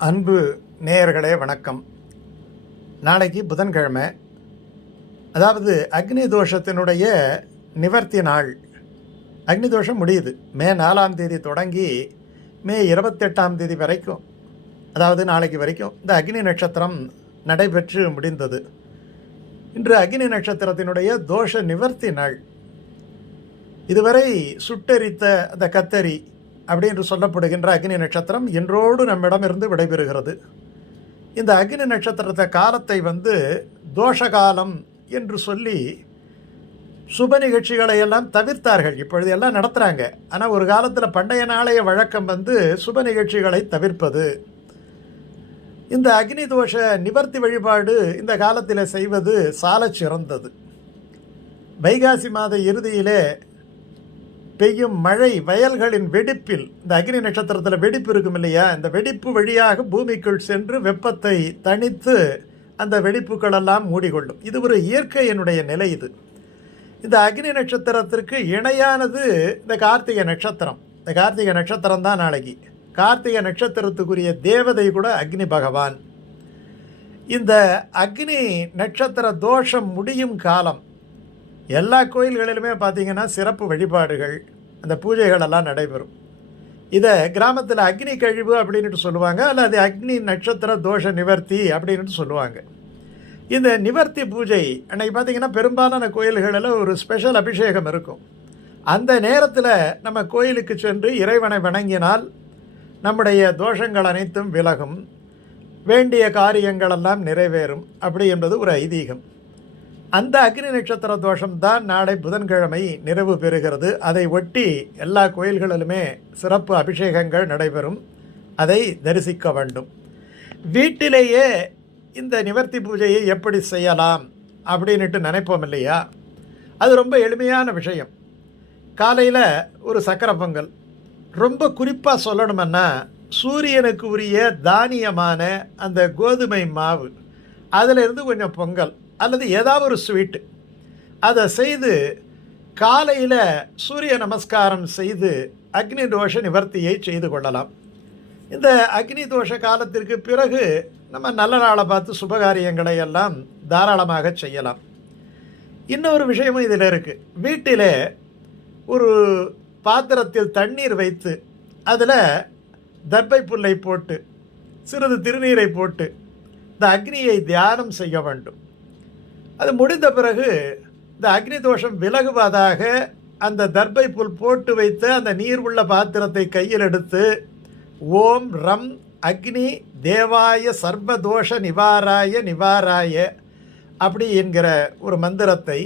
அன்பு நேயர்களே வணக்கம். நாளைக்கு புதன்கிழமை. அதாவது அக்னி தோஷத்தினுடைய நிவர்த்தி நாள். அக்னி தோஷம் முடியுது. மே நாலாம் தேதி தொடங்கி மே இருபத்தெட்டாம் தேதி வரைக்கும். அதாவது நாளைக்கு வரைக்கும் இந்த அக்னி நட்சத்திரம் நடைபெற்று முடிந்தது. இன்று அக்னி நட்சத்திரத்தினுடைய தோஷ நிவர்த்தி நாள். இதுவரை சுட்டெரித்த அந்த கத்தரி அப்படின்னு சொல்லப்படுகின்ற அக்னி நட்சத்திரம் இன்றோடு நம்மிடமிருந்து விடைபெறுகிறது. இந்த அக்னி நட்சத்திரத்தை காலத்தை வந்து தோஷகாலம் என்று சொல்லி சுப நிகழ்ச்சிகளை எல்லாம் தவிர்த்தார்கள். இப்பொழுது எல்லாம் நடத்துகிறாங்க ஆனால் ஒரு காலத்தில் பண்டைய நாளைய வழக்கம் வந்து சுப நிகழ்ச்சிகளை தவிர்ப்பது. இந்த அக்னி தோஷ நிவர்த்தி வழிபாடு இந்த காலத்தில் செய்வது சால சிறந்தது வைகாசி மாத இறுதியிலே பெய்யும் மழை வயல்களின் வெடிப்பில் இந்த அக்னி நட்சத்திரத்தில் வெடிப்பு இருக்கும் இல்லையா? இந்த வெடிப்பு வழியாக பூமிக்குள் சென்று வெப்பத்தை தணித்து அந்த வெடிப்புகளெல்லாம் மூடிக்கொள்ளும். இது ஒரு இயற்கையினுடைய நிலை இது. இந்த அக்னி நட்சத்திரத்திற்கு இணையானது இந்த கார்த்திகை நட்சத்திரம். இந்த கார்த்திகை நட்சத்திரம் தான் நாளைக்கு. கார்த்திகை நட்சத்திரத்துக்குரிய தேவதை கூட அக்னி பகவான். இந்த அக்னி நட்சத்திர தோஷம் முடியும் காலம் எல்லா கோயில்களிலுமே பார்த்தீங்கன்னா சிறப்பு வழிபாடுகள் அந்த பூஜைகள் எல்லாம் நடைபெறும். இதை கிராமத்தில் அக்னி கழிவு அப்படின்ட்டு சொல்லுவாங்க அல்லது அக்னி நட்சத்திர தோஷ நிவர்த்தி அப்படின்ட்டு சொல்லுவாங்க. இந்த நிவர்த்தி பூஜை அன்னைக்கு பார்த்தீங்கன்னா பெரும்பாலான கோயில்களில் ஒரு ஸ்பெஷல் அபிஷேகம் இருக்கும். அந்த நேரத்தில் நம்ம கோயிலுக்கு சென்று இறைவனை வணங்கினால் நம்முடைய தோஷங்கள் அனைத்தும் விலகும் வேண்டிய காரியங்களெல்லாம் நிறைவேறும் அப்படி என்பது ஒரு ஐதீகம். அந்த அக்னி நட்சத்திர தோஷம்தான் நாளை புதன்கிழமை நிறைவு பெறுகிறது. அதை ஒட்டி எல்லா கோயில்களிலுமே சிறப்பு அபிஷேகங்கள் நடைபெறும். அதை தரிசிக்க வேண்டும். வீட்டிலேயே இந்த நிவர்த்தி பூஜையை எப்படி செய்யலாம் அப்படின்ட்டு நினைப்போம் இல்லையா? அது ரொம்ப எளிமையான விஷயம். காலையில் ஒரு சக்கரை பொங்கல். ரொம்ப குறிப்பாக சொல்லணுமன்னா சூரியனுக்கு உரிய தானியமான அந்த கோதுமை மாவு. அதிலிருந்து கொஞ்சம் பொங்கல். அல்லது ஏதாவது ஒரு ஸ்வீட்டு அதை செய்து காலையில் சூரிய நமஸ்காரம் செய்து அக்னி தோஷ நிவர்த்தியை செய்து கொள்ளலாம். இந்த அக்னி தோஷ காலத்திற்கு பிறகு நம்ம நல்ல நாளை பார்த்து சுபகாரியங்களை எல்லாம் தாராளமாக செய்யலாம். இன்னொரு விஷயமும் இதில் இருக்குது வீட்டில் ஒரு பாத்திரத்தில் தண்ணீர் வைத்து அதில் தர்பை புல்லை போட்டு சிறிது திருநீரை போட்டு இந்த அக்னியை தியானம் செய்ய வேண்டும். அது முடிந்த பிறகு இந்த அக்னி தோஷம் விலகுவதாக அந்த தர்பை புல் போட்டு வைத்த அந்த நீர் உள்ள பாத்திரத்தை கையில் எடுத்து ஓம் ரம் அக்னி தேவாய சர்வதோஷ நிவாராய நிவாராய அப்படி என்கிற ஒரு மந்திரத்தை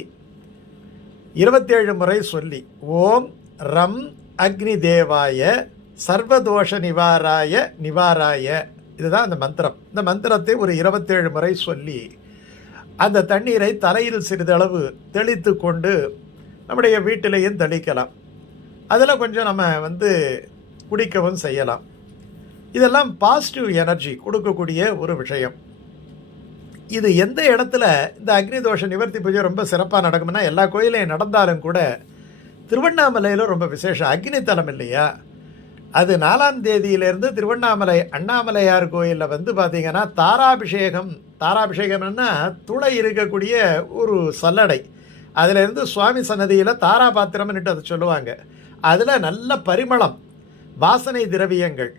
இருபத்தேழு முறை சொல்லி ஓம் ரம் அக்னி தேவாய சர்வதோஷ நிவாராய நிவாராய இதுதான் அந்த மந்திரம். இந்த மந்திரத்தை ஒரு இருபத்தேழு முறை சொல்லி அந்த தண்ணீரை தலையில் சிறிதளவு தெளித்து கொண்டு நம்முடைய வீட்டிலையும் தெளிக்கலாம். அதில் கொஞ்சம் நம்ம வந்து குடிக்கவும் செய்யலாம். இதெல்லாம் பாசிட்டிவ் எனர்ஜி கொடுக்கக்கூடிய ஒரு விஷயம். இது எந்த இடத்துல இந்த அக்னி தோஷ நிவர்த்தி பூஜை ரொம்ப சிறப்பாக நடக்கும்னா எல்லா கோயிலையும் நடந்தாலும் கூட திருவண்ணாமலையில் ரொம்ப விசேஷம். அக்னி தலம் இல்லையா? அது நாலாம் தேதியிலேருந்து திருவண்ணாமலை அண்ணாமலையார் கோயிலில் வந்து பார்த்திங்கன்னா தாராபிஷேகம் தாராபிஷேகம்னா துளை இருக்கக்கூடிய ஒரு சல்லடை. அதிலிருந்து சுவாமி சன்னதியில் தாரா பாத்திரம்னுட்டு அதை சொல்லுவாங்க. அதில் நல்ல பரிமளம் வாசனை திரவியங்கள்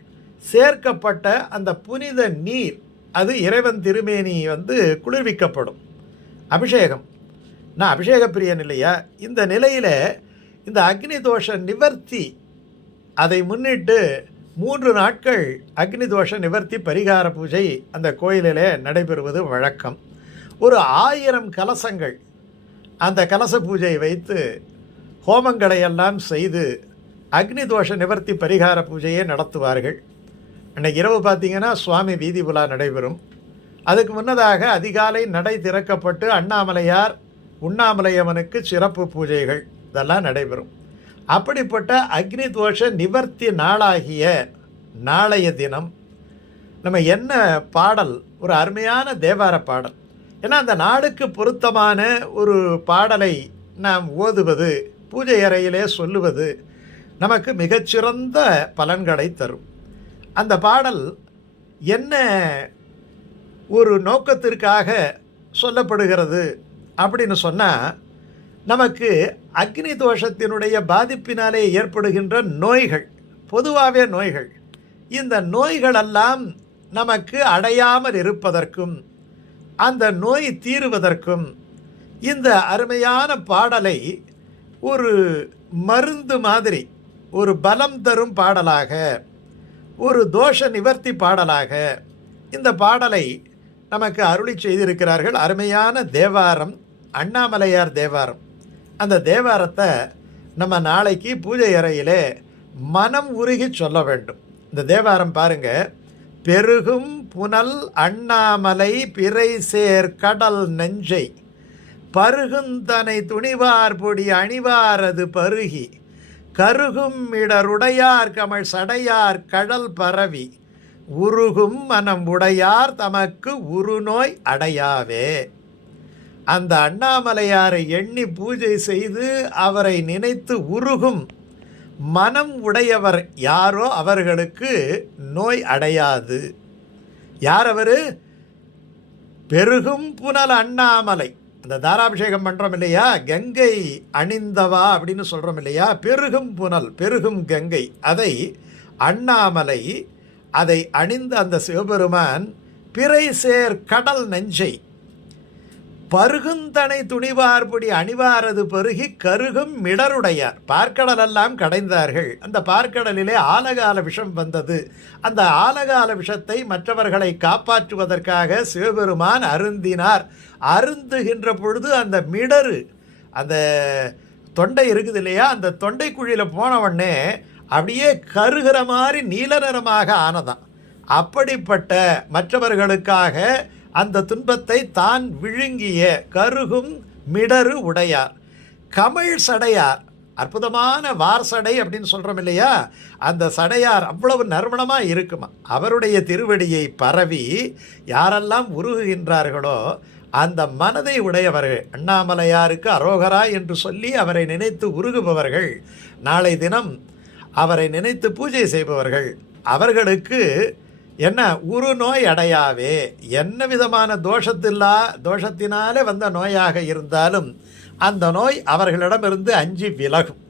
சேர்க்கப்பட்ட அந்த புனித நீர் அது இறைவன் திருமேனி வந்து குளிர்விக்கப்படும். அபிஷேகம். நான் அபிஷேக பிரியன் இல்லையா? இந்த நிலையில் இந்த அக்னி தோஷ நிவர்த்தி அதை முன்னிட்டு மூன்று நாட்கள் அக்னி தோஷ நிவர்த்தி பரிகார பூஜை அந்த கோயிலிலே நடைபெறுவது வழக்கம். ஒரு ஆயிரம் கலசங்கள் அந்த கலச பூஜை வைத்து ஹோமங்களை எல்லாம் செய்து அக்னி தோஷ நிவர்த்தி பரிகார பூஜையை நடத்துவார்கள். அன்னைக்கு இரவு பார்த்தீங்கன்னா சுவாமி வீதி உலா நடைபெறும். அதுக்கு முன்னதாக அதிகாலை நடை திறக்கப்பட்டு அண்ணாமலையார் உண்ணாமலையவனுக்கு சிறப்பு பூஜைகள் இதெல்லாம் நடைபெறும். அப்படிப்பட்ட அக்னி தோஷ நிவர்த்தி நாளாகிய நாளைய தினம் நம்ம என்ன பாடல்? ஒரு அருமையான தேவார பாடல். ஏன்னா அந்த நாளுக்கு பொருத்தமான ஒரு பாடலை நாம் ஓதுவது பூஜை அறையிலே சொல்லுவது நமக்கு மிகச்சிறந்த பலன்களை தரும். அந்த பாடல் என்ன ஒரு நோக்கத்திற்காக சொல்லப்படுகிறது அப்படின்னு சொன்னால் நமக்கு அக்னி தோஷத்தினுடைய பாதிப்பினாலே ஏற்படுகின்ற நோய்கள் பொதுவாகவே நோய்கள். இந்த நோய்களெல்லாம் நமக்கு அடையாமல் இருப்பதற்கும் அந்த நோய் தீருவதற்கும் இந்த அருமையான பாடலை ஒரு மருந்து மாதிரி ஒரு பலம் தரும் பாடலாக ஒரு தோஷ நிவர்த்தி பாடலாக இந்த பாடலை நமக்கு அருளி செய்திருக்கிறார்கள் அருமையான தேவாரம் அண்ணாமலையார் தேவாரம். அந்த தேவாரத்தை நம்ம நாளைக்கு பூஜை அறையிலே மனம் உருகி சொல்ல வேண்டும். இந்த தேவாரம் பாருங்க பெருகும் புனல் அண்ணாமலை பிறை சேர் கடல் நெஞ்சை பருகுந்தனை துணிவார் பொடி அணிவாரது பருகி கருகும் இடருடையார் கமழ் சடையார் கடல் பரவி உருகும் மனம் உடையார் தமக்கு உருநோய் அடையாவே. அந்த அண்ணாமலையாரை எண்ணி பூஜை செய்து அவரை நினைத்து உருகும் மனம் உடையவர் யாரோ அவர்களுக்கு நோய் அடையாது. யார் அவர்? பெருகும் புனல் அண்ணாமலை. இந்த தாராபிஷேகம் பண்ணுறோம் இல்லையா? கங்கை அணிந்தவா அப்படின்னு சொல்கிறோம் இல்லையா? பெருகும் புனல் பெருகும் கங்கை. அதை அண்ணாமலை அதை அணிந்த அந்த சிவபெருமான் பிறை சேர் கடல் நெஞ்சை பருகுந்தனை துணிவார்படி அணிவாரது பருகி கருகும் மிடருடையார். பார்க்கடலெல்லாம் கடைந்தார்கள். அந்த பார்க்கடலிலே ஆலகால விஷம் வந்தது. அந்த ஆலகால விஷத்தை மற்றவர்களை காப்பாற்றுவதற்காக சிவபெருமான் அருந்தினார். அருந்துகின்ற பொழுது அந்த மிடரு அந்த தொண்டை இருக்குது இல்லையா? அந்த தொண்டை குழியில் போனவொடனே அப்படியே கருகிற மாதிரி நீல நிறமாக ஆனதாம். அப்படிப்பட்ட மற்றவர்களுக்காக அந்த துன்பத்தை தான் விழுங்கிய கருகும் மிடரு உடையார். கமிழ் சடையார். அற்புதமான வார் சடை அப்படின்னு சொல்கிறோம் இல்லையா? அந்த சடையார் அவ்வளவு நறுமணமாக இருக்குமா? அவருடைய திருவடியை பரவி யாரெல்லாம் உருகுகின்றார்களோ அந்த மனதை உடையவர்கள் அண்ணாமலையாருக்கு அரோகரா என்று சொல்லி அவரை நினைத்து உருகுபவர்கள் நாளை தினம் அவரை நினைத்து பூஜை செய்பவர்கள் அவர்களுக்கு என்ன? உரு நோய் அடையாவே என்ன விதமான தோஷத்தில்லா தோஷத்தினாலே வந்த நோயாக இருந்தாலும் அந்த நோய் அவர்களிடமிருந்து அஞ்சு விலகும்.